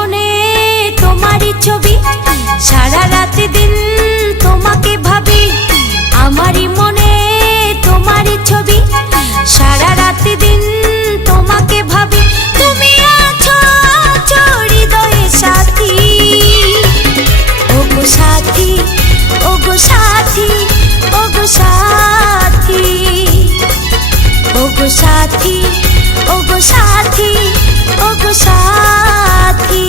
মনে তোমারই ছবি, সারা রাত দিন তোমাকে ভাবি। আমারই মনে তোমারই ছবি, সারা রাত দিন তোমাকে ভাবি। তুমি আছো হৃদয়ে সাথী, ওগো সাথী, ওগো সাথী, ওগো সাথী, ওগো সাথী, ওগো সাথী, ওগো সাথী।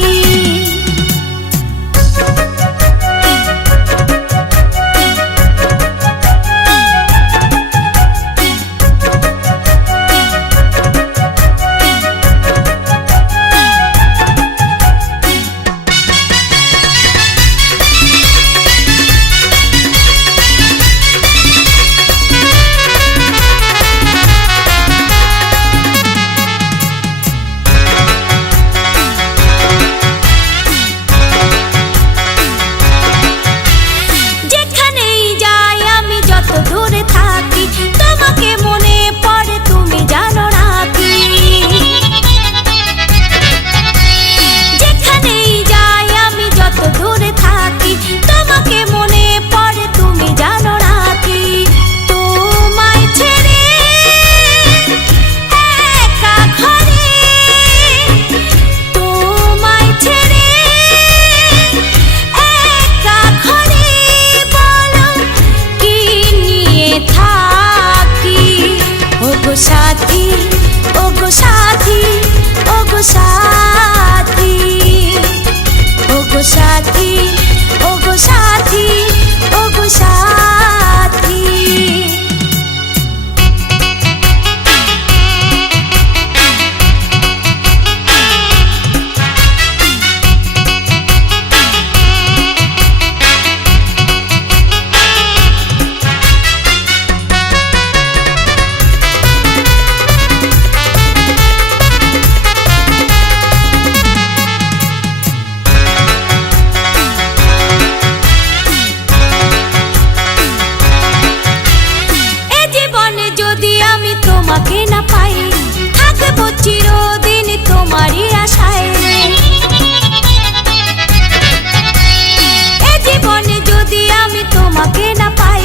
সাথী, ওগো সাথী, ওগো সাথী, ওগো সাথী, ওগো সাথী, ওগো সাথী। তোমাকে না পাই, থাকবো চিরদিন তোমারই আশায়। এ জীবনে যদি আমি তোমাকে না পাই,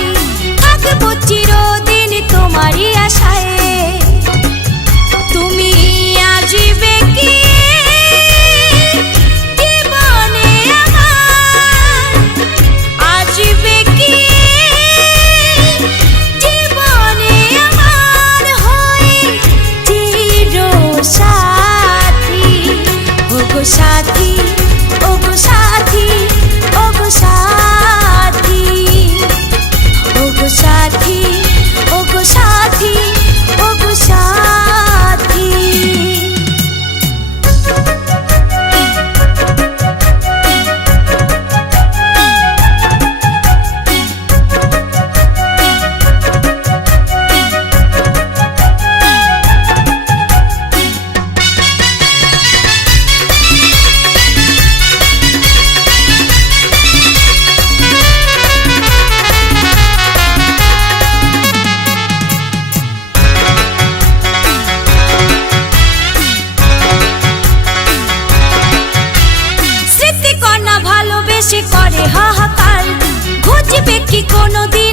থাকবো চিরদিন তোমারই আশায়। তুমি আসবে কি জীবনে আমার, আসবে কি জীবনে আমার হয়ে চির সাথী। ওগো সাথী, ওগো সাথী, ওগো সাথী, ওগো সাথী, ওগো সাথী, ওগো সাথী। স্মৃতিকণা ভালোবেসে করে হাহাকার, ঘুচবে কি কোনোদিন